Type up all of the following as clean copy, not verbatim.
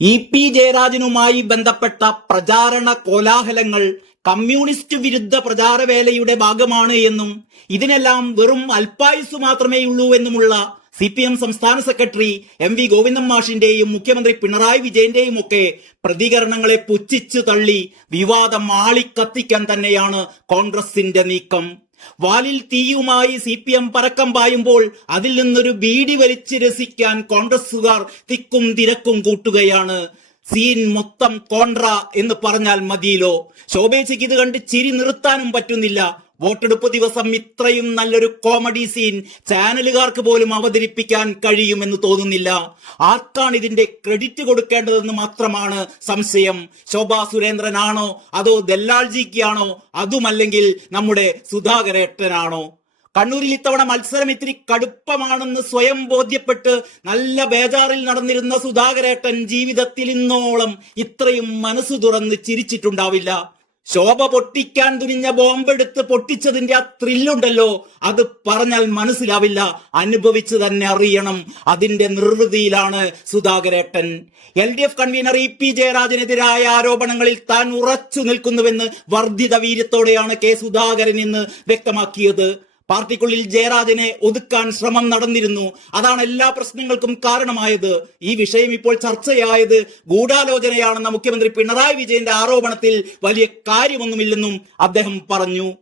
EP. ജയരാജനുമായി ബന്ധപ്പെട്ട പ്രചാരണ കോലാഹലങ്ങൾ communist വിരുദ്ധ പ്രചാരവേലയുടെ ഭാഗമാണ് എന്നും ഇതിനെല്ലാം വെറും അല്പായുസ് മാത്രമേയുള്ളൂ എന്നുമുള്ള CPM സംസ്ഥാന സെക്രട്ടറി MV ഗോവിന്ദൻ മാഷിന്റെയും മുഖ്യമന്ത്രി പിണറായി വിജയന്റെയും ഒക്കെ പ്രതികരണങ്ങളെ പുച്ഛിച്ചു തള്ളി വിവാദം ആളിക്കത്തിക്കാൻ തന്നെയാണ് കോൺഗ്രസിന്റെ നീക്കം. വാലിൽ തീയുമായി CPM പരക്കം പായുമ്പോൾ അതിൽ നിന്നൊരു ബീഡി വലിച്ച് രസിക്കാൻ കോൺഗ്രസുകാർ തിക്കും തിരക്കും കൂട്ടുകയാണ്. സീൻ മൊത്തം കോൺട്ര എന്ന് പറഞ്ഞാൽ മതിയല്ലോ. ശോഭേച്ചിക്ക് ഇത് കണ്ട് ചിരി നിർത്താനും പറ്റുന്നില്ല. വോട്ടെടുപ്പ് ദിവസം ഇത്രയും നല്ലൊരു കോമഡി സീൻ ചാനലുകാർക്ക് പോലും അവതരിപ്പിക്കാൻ കഴിയുമെന്ന് തോന്നുന്നില്ല. ആർക്കാണ് ഇതിന്റെ ക്രെഡിറ്റ് കൊടുക്കേണ്ടതെന്ന് മാത്രമാണ് സംശയം. ശോഭാ സുരേന്ദ്രനാണോ അതോ ദല്ലാൾജിക്കാണോ, അതുമല്ലെങ്കിൽ നമ്മുടെ സുധാകരേട്ടനാണോ? കണ്ണൂരിൽ ഇത്തവണ മത്സരം ഇത്തിരി കടുപ്പമാണെന്ന് സ്വയം ബോധ്യപ്പെട്ട് നല്ല ബേജാറിൽ നടന്നിരുന്ന സുധാകരേട്ടൻ ജീവിതത്തിൽ ഇന്നോളം ഇത്രയും മനസ്സു തുറന്ന് ചിരിച്ചിട്ടുണ്ടാവില്ല. ശോഭ പൊട്ടിക്കാൻ തുനിഞ്ഞ ബോംബെടുത്ത് പൊട്ടിച്ചതിന്റെ ആ ത്രില്ലുണ്ടല്ലോ, അത് പറഞ്ഞാൽ മനസ്സിലാവില്ല, അനുഭവിച്ചു തന്നെ അറിയണം. അതിന്റെ നിർവൃതിയിലാണ് സുധാകരേട്ടൻ. LDF കൺവീനർ ഇ.പി. ജയരാജനെതിരായ ആരോപണങ്ങളിൽ താൻ ഉറച്ചു നിൽക്കുന്നുവെന്ന് വർദ്ധിത വീര്യത്തോടെയാണ് കെ സുധാകരൻ ഇന്ന് വ്യക്തമാക്കിയത്. പാർട്ടിക്കുള്ളിൽ ജയരാജനെ ഒതുക്കാൻ ശ്രമം നടന്നിരുന്നു. അതാണ് എല്ലാ പ്രശ്നങ്ങൾക്കും കാരണമായത്. ഈ വിഷയം ഇപ്പോൾ ചർച്ചയായത് ഗൂഢാലോചനയാണെന്ന മുഖ്യമന്ത്രി പിണറായി വിജയന്റെ ആരോപണത്തിൽ വലിയ കാര്യമൊന്നുമില്ലെന്നും അദ്ദേഹം പറഞ്ഞു.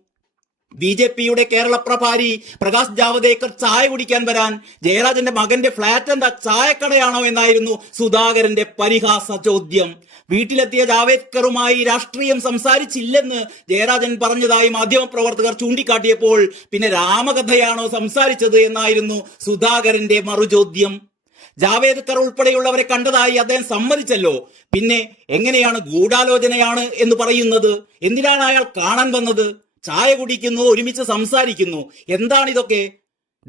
BJPയുടെ കേരള പ്രഭാരി പ്രകാശ് ജാവദേക്കർ ചായ കുടിക്കാൻ വരാൻ ജയരാജന്റെ മകന്റെ ഫ്ളാറ്റ് എന്താ ചായക്കടയാണോ എന്നായിരുന്നു സുധാകരന്റെ പരിഹാസ ചോദ്യം. വീട്ടിലെത്തിയ ജാവേദ്കറുമായി രാഷ്ട്രീയം സംസാരിച്ചില്ലെന്ന് ജയരാജൻ പറഞ്ഞതായി മാധ്യമപ്രവർത്തകർ ചൂണ്ടിക്കാട്ടിയപ്പോൾ പിന്നെ രാമകഥയാണോ സംസാരിച്ചത് എന്നായിരുന്നു സുധാകരന്റെ മറുചോദ്യം. ജാവേദ്കർ ഉൾപ്പെടെയുള്ളവരെ കണ്ടതായി അദ്ദേഹം സമ്മതിച്ചല്ലോ. പിന്നെ എങ്ങനെയാണ് ഗൂഢാലോചനയാണ് എന്ന് പറയുന്നത്? എന്തിനാണ് അയാൾ കാണാൻ വന്നത്? ചായ കുടിക്കുന്നു, ഒരുമിച്ച് സംസാരിക്കുന്നു, എന്താണിതൊക്കെ?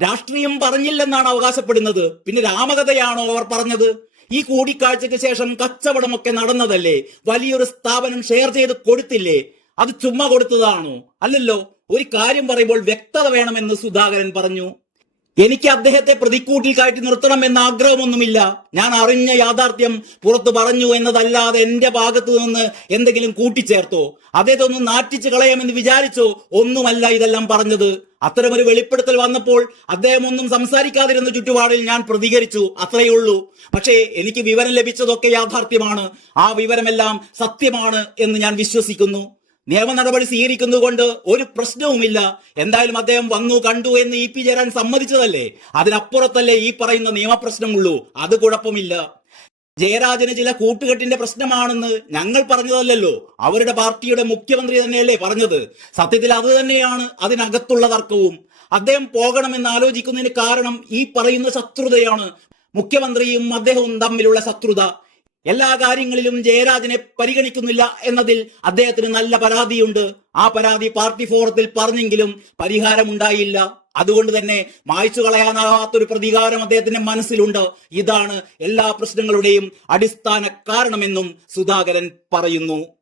രാഷ്ട്രീയം പറഞ്ഞില്ലെന്നാണ് അവകാശപ്പെടുന്നത്. പിന്നെ രാമകഥയാണോ അവർ പറഞ്ഞത്? ഈ കൂടിക്കാഴ്ചയ്ക്ക് ശേഷം കച്ചവടമൊക്കെ നടന്നതല്ലേ? വലിയൊരു സ്ഥാപനം ഷെയർ ചെയ്ത് കൊടുത്തില്ലേ? അത് ചുമ്മാ കൊടുത്തതാണോ? അല്ലല്ലോ. ഒരു കാര്യം പറയുമ്പോൾ വ്യക്തത വേണമെന്ന് സുധാകരൻ പറഞ്ഞു. എനിക്ക് അദ്ദേഹത്തെ പ്രതിക്കൂട്ടിൽ കയറ്റി നിർത്തണം എന്ന ആഗ്രഹമൊന്നുമില്ല. ഞാൻ അറിഞ്ഞ യാഥാർത്ഥ്യം പുറത്തു പറഞ്ഞു എന്നതല്ലാതെ എന്റെ ഭാഗത്തു നിന്ന് എന്തെങ്കിലും കൂട്ടിച്ചേർത്തോ, അതേതൊന്ന് നാറ്റിച്ച് കളയാമെന്ന് വിചാരിച്ചോ? ഒന്നുമല്ല ഇതെല്ലാം പറഞ്ഞത്. അത്തരമൊരു വെളിപ്പെടുത്തൽ വന്നപ്പോൾ അദ്ദേഹം ഒന്നും സംസാരിക്കാതിരുന്ന ചുറ്റുപാടിൽ ഞാൻ പ്രതികരിച്ചു, അത്രയേ ഉള്ളൂ. പക്ഷേ എനിക്ക് വിവരം ലഭിച്ചതൊക്കെ യാഥാർത്ഥ്യമാണ്. ആ വിവരമെല്ലാം സത്യമാണ് എന്ന് ഞാൻ വിശ്വസിക്കുന്നു. നിയമ നടപടി സ്വീകരിക്കുന്നതുകൊണ്ട് ഒരു പ്രശ്നവുമില്ല. എന്തായാലും അദ്ദേഹം വന്നു കണ്ടു എന്ന് ഇ.പി. ജയരാജൻ സമ്മതിച്ചതല്ലേ, അതിനപ്പുറത്തല്ലേ ഈ പറയുന്ന നിയമപ്രശ്നമുള്ളൂ. അത് കുഴപ്പമില്ല. ജയരാജന് ചില കൂട്ടുകെട്ടിന്റെ പ്രശ്നമാണെന്ന് ഞങ്ങൾ പറഞ്ഞതല്ലല്ലോ, അവരുടെ പാർട്ടിയുടെ മുഖ്യമന്ത്രി തന്നെയല്ലേ പറഞ്ഞത്. സത്യത്തിൽ അത് തന്നെയാണ് അതിനകത്തുള്ള തർക്കവും. അദ്ദേഹം പോകണമെന്ന് ആലോചിക്കുന്നതിന് കാരണം ഈ പറയുന്ന ശത്രുതയാണ്. മുഖ്യമന്ത്രിയും അദ്ദേഹവും തമ്മിലുള്ള ശത്രുത. എല്ലാ കാര്യങ്ങളിലും ജയരാജനെ പരിഗണിക്കുന്നില്ല എന്നതിൽ അദ്ദേഹത്തിന് നല്ല പരാതിയുണ്ട്. ആ പരാതി പാർട്ടി ഫോറത്തിൽ പറഞ്ഞെങ്കിലും പരിഹാരമുണ്ടായില്ല. അതുകൊണ്ട് തന്നെ മായ്ച്ചു കളയാനാകാത്തൊരു പ്രതികാരം അദ്ദേഹത്തിന്റെ മനസ്സിലുണ്ട്. ഇതാണ് എല്ലാ പ്രശ്നങ്ങളുടെയും അടിസ്ഥാന കാരണമെന്നും സുധാകരൻ പറയുന്നു.